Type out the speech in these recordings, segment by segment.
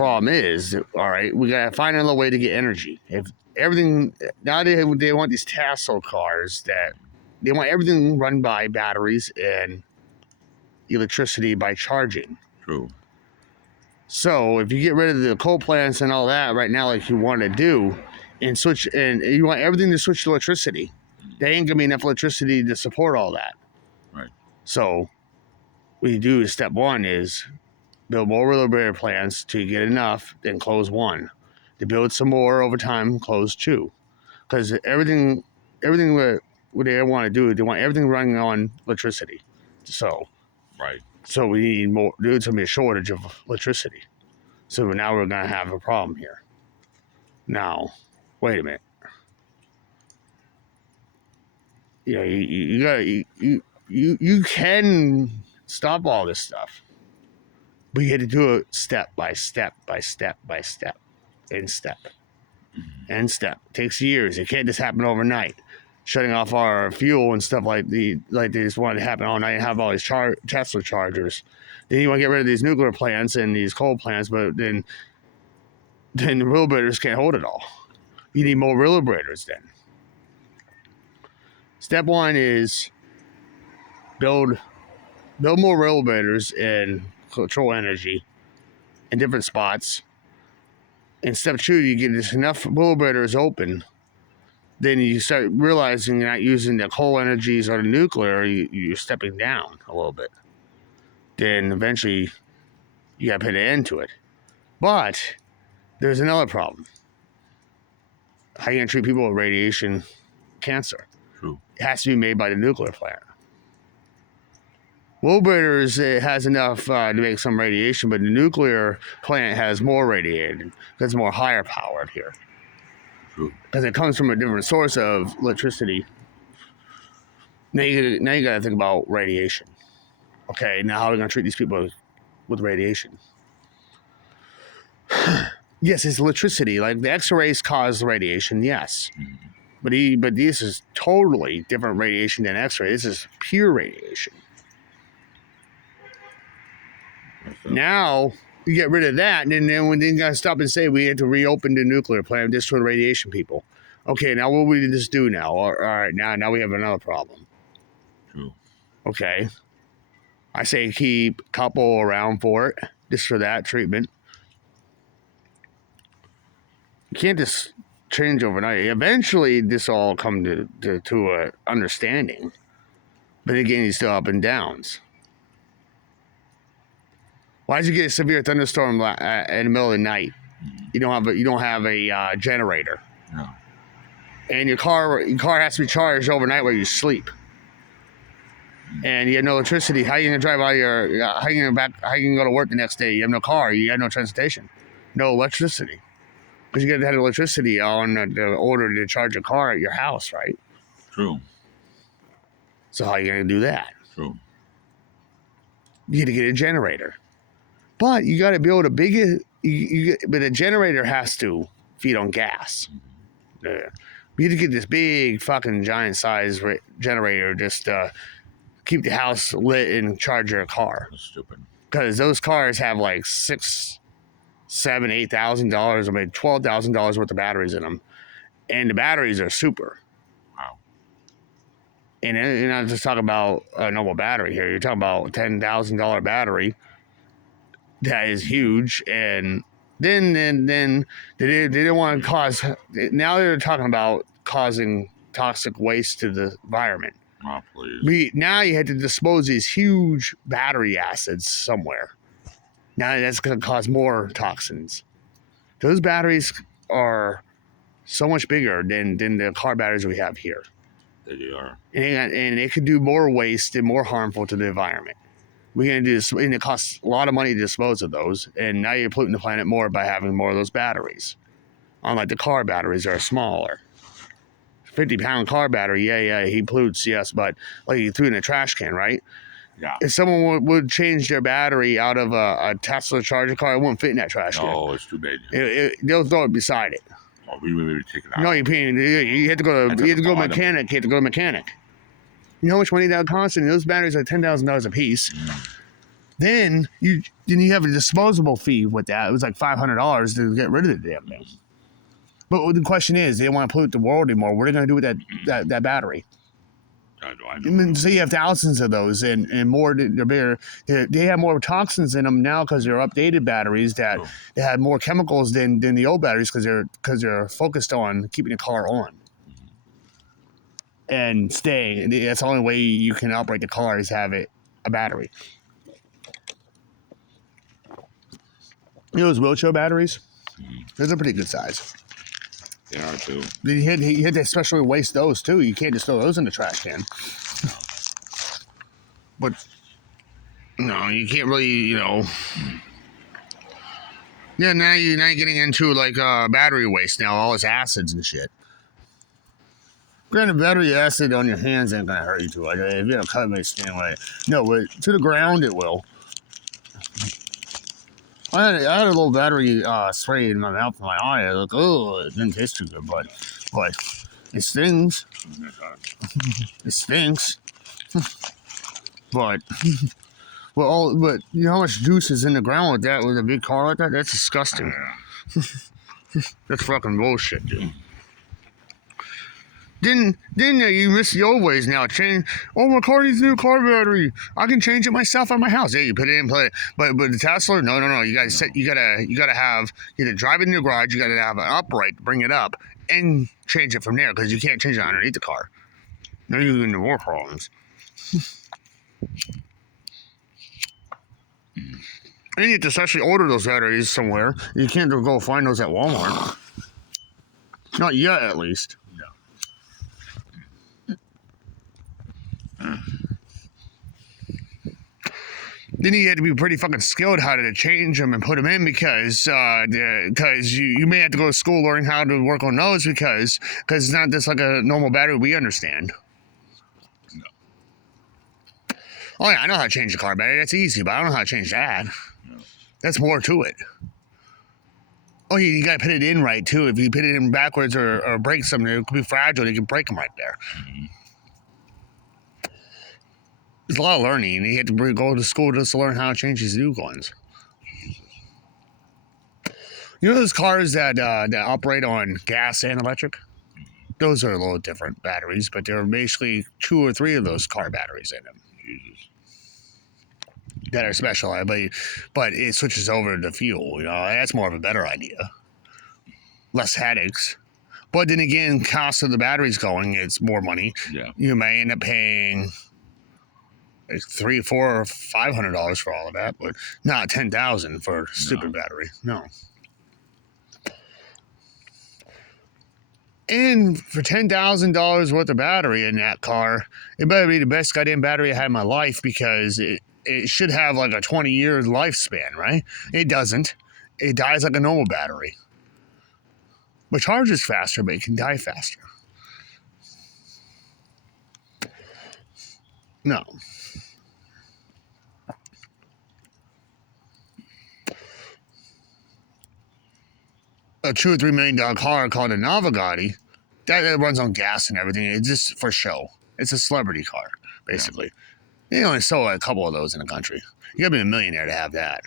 problem is, all right, we gotta find another way to get energy. If everything now they want these Tesla cars that they want everything run by batteries and electricity by charging. True. So if you get rid of the coal plants and all that right now, like you want to do, and you want everything to switch to electricity, there ain't gonna be enough electricity to support all that. Right. So what you do is step one is build more reliever plants to get enough, then close one. To build some more over time, close two. Because everything what they want to do, they want everything running on electricity. So we need more. There's gonna be a shortage of electricity. So now we're gonna have a problem here. Now, wait a minute. You know, you can stop all this stuff, but you had to do it step by step by step by step, and step. And step. It takes years. It can't just happen overnight. Shutting off our fuel and stuff like they just want to happen all night and have all these Tesla chargers. Then you want to get rid of these nuclear plants and these coal plants, but then the relievators can't hold it all. You need more relievators then. Step one is build more relievators and control energy in different spots. And step two, you get just enough relievators open. Then you start realizing you're not using the coal energies or the nuclear, you're stepping down a little bit. Then eventually you got to put an end to it. But there's another problem. How are you going to treat people with radiation cancer? True. It has to be made by the nuclear plant. Relievators, it has enough to make some radiation, but the nuclear plant has more radiated because it's more higher powered here. Because it comes from a different source of electricity. Now you got to think about radiation. Okay, now how are we going to treat these people with radiation? Yes, it's electricity. Like the X-rays cause radiation, yes. But this is totally different radiation than X-ray. This is pure radiation. Now you get rid of that, and then when they gotta stop and say we had to reopen the nuclear plant just for the radiation people. Okay, now what we just do now? All right, now we have another problem. True. Okay, I say keep a couple around for it, just for that treatment. You can't just change overnight. Eventually, this all come to a understanding, but again, it's still up and downs. Why did you get a severe thunderstorm in the middle of the night? You don't have a generator. No. And your car has to be charged overnight while you sleep. And you have no electricity. How are you gonna drive out your? How are you gonna go to work the next day? You have no car. You have no transportation. No electricity. Because you gotta have electricity on the order to charge a car at your house, right? True. So how are you gonna do that? True. You got to get a generator. But you got to be able to but a generator has to feed on gas. You need to get this big fucking giant size generator just to keep the house lit and charge your car. That's stupid. Because those cars have like $6,000, $7,000, $8,000 or maybe $12,000 worth of batteries in them, and the batteries are super. Wow. And you're not just talking about a normal battery here. You're talking about a $10,000 battery. That is huge, and then they didn't want to cause. Now they're talking about causing toxic waste to the environment. Oh, please. Now you had to dispose these huge battery acids somewhere. Now that's going to cause more toxins. Those batteries are so much bigger than the car batteries we have here. They are, and it could do more waste and more harmful to the environment. We're going to do this, and it costs a lot of money to dispose of those, and now you're polluting the planet more by having more of those batteries. Unlike the car batteries are smaller. 50-pound car battery, yeah, he pollutes, yes, but like you threw in a trash can, right? Yeah. If someone would change their battery out of a Tesla charger car, it wouldn't fit in that trash can. No, it's too big. They'll throw it beside it. Oh, we maybe take it out. No, you have to go to mechanic. You have to go to mechanic. You know how much money that would cost? And those batteries are $10,000 a piece. Then you have a disposable fee with that. It was like $500 to get rid of the damn thing. But the question is, they don't want to pollute the world anymore. What are they going to do with that battery? I So you have thousands of those, and more. They're bigger. They have more toxins in them now because they're updated batteries that they have more chemicals than the old batteries because they're focused on keeping the car on and staying. That's the only way you can operate the car is have a battery. You know those wheelchair batteries? Those are pretty good size. They are too. You had to especially waste those too. You can't just throw those in the trash can. But no, you can't really, Yeah, now you're getting into like battery waste now, all this acids and shit. Granted, battery acid on your hands ain't gonna hurt you too. Like if you have cut my skin, like no, but to the ground it will. I had a little battery spray in my mouth and my eye. I look, oh, it didn't taste too good, but it stings. It stinks. But but you know how much juice is in the ground with that with a big car like that? That's disgusting. That's fucking bullshit, dude. Then you miss the old ways now. Change. Oh, my car needs a new car battery. I can change it myself at my house. Yeah, you put it in, play it. But the Tesla, no. You gotta set. You gotta have either drive it in your garage. You gotta have an upright to bring it up and change it from there because you can't change it underneath the car. Now you're getting more problems. And you have to especially order those batteries somewhere. You can't go find those at Walmart. Not yet, at least. Then you had to be pretty fucking skilled how to change them and put them in because you may have to go to school learning how to work on those because it's not just like a normal battery we understand. No. Oh yeah, I know how to change the car battery. That's easy, but I don't know how to change that. No. That's more to it. Oh yeah, you gotta put it in right too. If you put it in backwards or break something, it could be fragile. You can break them right there. Mm-hmm. It's a lot of learning. You have to go to school just to learn how to change these new ones. You know those cars that operate on gas and electric? Those are a little different batteries, but there are basically 2 or 3 of those car batteries in them. Jesus. That are specialized, but it switches over to fuel. That's more of a better idea. Less headaches. But then again, cost of the batteries going, it's more money. Yeah. You may end up paying $300, $400, or $500 for all of that, but not $10,000 for a stupid battery. No. And for $10,000 worth of battery in that car, it better be the best goddamn battery I had in my life because it should have like a 20-year lifespan, right? It doesn't. It dies like a normal battery. But charges faster, but it can die faster. No. A $2 or $3 million car called a Navigati that runs on gas and everything. It's just for show. It's a celebrity car, basically. Yeah. They only sold a couple of those in the country. You gotta be a millionaire to have that.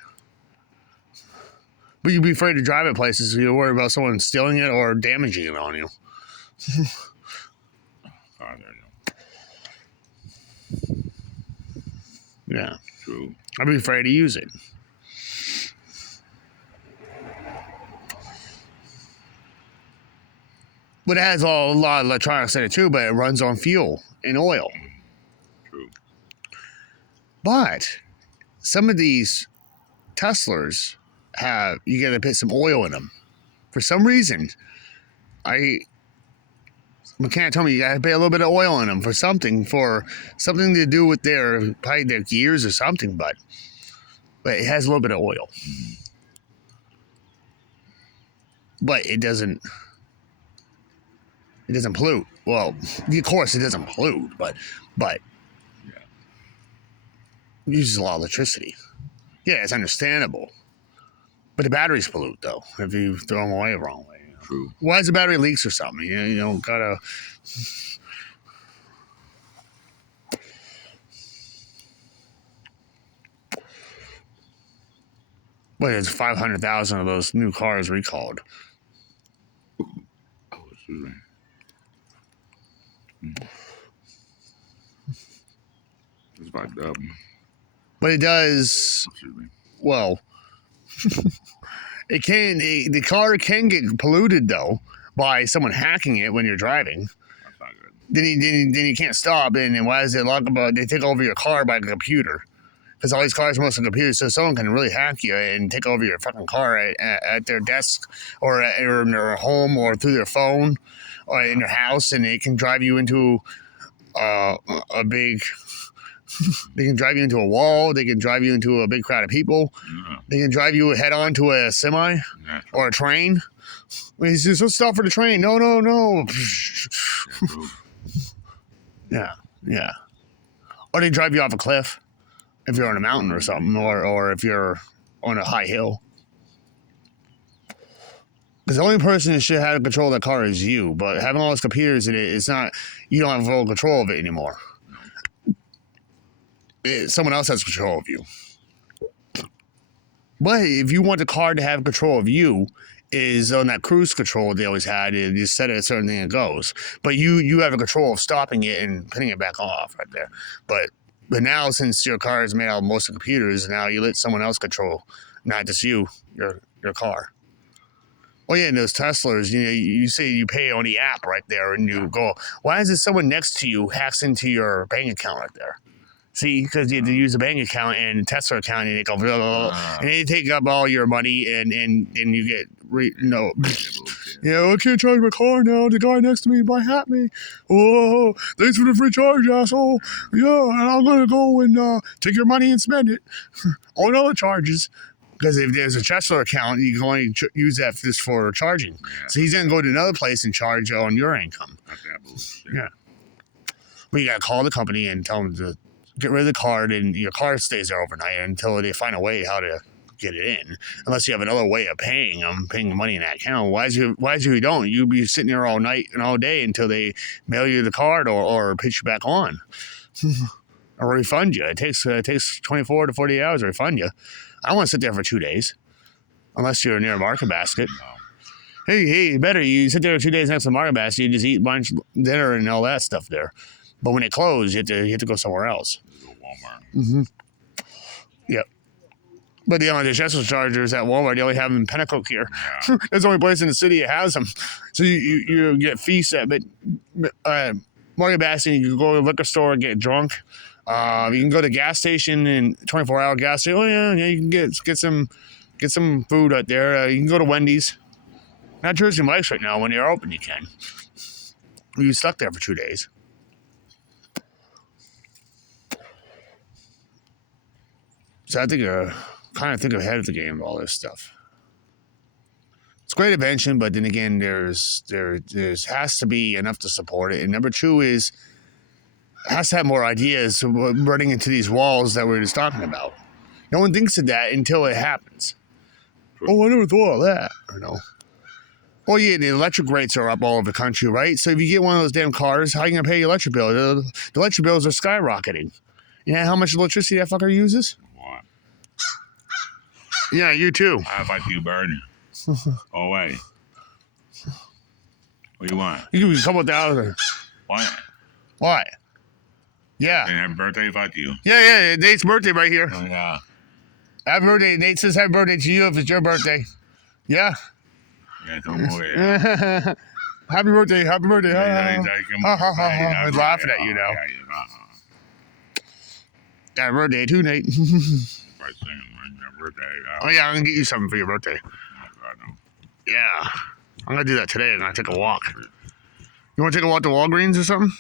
But you'd be afraid to drive it places. You're worried about someone stealing it or damaging it on you. Yeah. True. I'd be afraid to use it. But it has a lot of electronics in it too, but it runs on fuel and oil. True. But some of these Teslas you gotta put some oil in them. For some reason, mechanic told me you gotta put a little bit of oil in them for something to do with probably their gears or something, but it has a little bit of oil. But it doesn't pollute. Well, of course it doesn't pollute, but it uses a lot of electricity. Yeah, it's understandable. But the batteries pollute though, if you throw them away the wrong way. True. Why is the battery leaks or something? Gotta. But there's 500,000 of those new cars recalled. Oh, excuse me. It's about double. But it does, Excuse me. well, the car can get polluted, though, by someone hacking it when you're driving. That's not good. Then you can't stop, and then why is it lock about? They take over your car by a computer, because all these cars are mostly computers, so someone can really hack you and take over your fucking car at their desk or in their home or through their phone or in their house, and they can drive you into a big. They can drive you into a wall. They can drive you into a big crowd of people. Yeah. They can drive you head on to a semi Yeah. or a train. He says, "Let's stop for the train." No. True. Yeah. Or they drive you off a cliff if you're on a mountain or something, or if you're on a high hill. Because the only person that should have control of that car is you. But having all those computers in it, it's not. You don't have full control of it anymore. Someone else has control of you. But if you want the car to have control of you, is on that cruise control they always had. You set it a certain thing, it goes. But you have a control of stopping it and putting it back off right there. But now, since your car is made out of most of the computers, now you let someone else control, not just you, your car. Oh yeah, and those Teslas, you say you pay on the app right there, and you go, why is it someone next to you hacks into your bank account right there? See, because you have to use a bank account and a Tesla account, and they go, blah, blah, blah, and they take up all your money, and you get, I can't charge my car now. The guy next to me might hack me. Oh, thanks for the free charge, asshole. Yeah, and I'm going to go and take your money and spend it on other charges. Because if there's a Tesla account, you can only use that just for charging. Yeah. So he's going to go to another place and charge on your income. That's that bullshit. Yeah. Well, you got to call the company and tell them to get rid of the card, and your car stays there overnight until they find a way how to get it in. Unless you have another way of paying the money in that account. Why is you don't? You'd be sitting there all night and all day until they mail you the card or pitch you back on. Or refund you. It takes 24 to 48 hours to refund you. I don't want to sit there for 2 days. Unless you're near a market basket. No. Hey, better you sit there 2 days next to the market basket, you just eat lunch, dinner, and all that stuff there. But when it closed, you have to go somewhere else. Go to Walmart. Mm-hmm. Yep. But the Tesla chargers at Walmart, they only have them in Pinnacle here. Yeah. That's the only place in the city that has them. So you get feasts at market basket. You can go to the liquor store and get drunk. You can go to the gas station and 24-hour gas station. Oh yeah, you can get some food out there. You can go to Wendy's. Not Jersey Mike's right now. When they're open, you can. You're stuck there for 2 days. So I think kind of think ahead of the game, all this stuff. It's a great invention, but then again, there has to be enough to support it. And number two is it has to have more ideas running into these walls that we were just talking about. No one thinks of that until it happens. Oh, I never thought of that. I know. Oh yeah, the electric rates are up all over the country, right? So if you get one of those damn cars, how are you gonna pay your electric bill? The electric bills are skyrocketing. You know how much electricity that fucker uses? What? Yeah, you too. I fight you, bird. Go away. What do you want? You give me a couple $1,000. What? Why? Yeah. And happy birthday, fight you. Yeah. Nate's birthday right here. Oh, yeah. Happy birthday. Nate says happy birthday to you if it's your birthday. Yeah. Yeah, don't move it. Happy birthday. Happy birthday. He's laughing at you now. Happy birthday too, Nate. Oh yeah, I'm gonna get you something for your birthday. Yeah. I'm gonna do that today. I'm gonna take a walk. You wanna take a walk to Walgreens or something?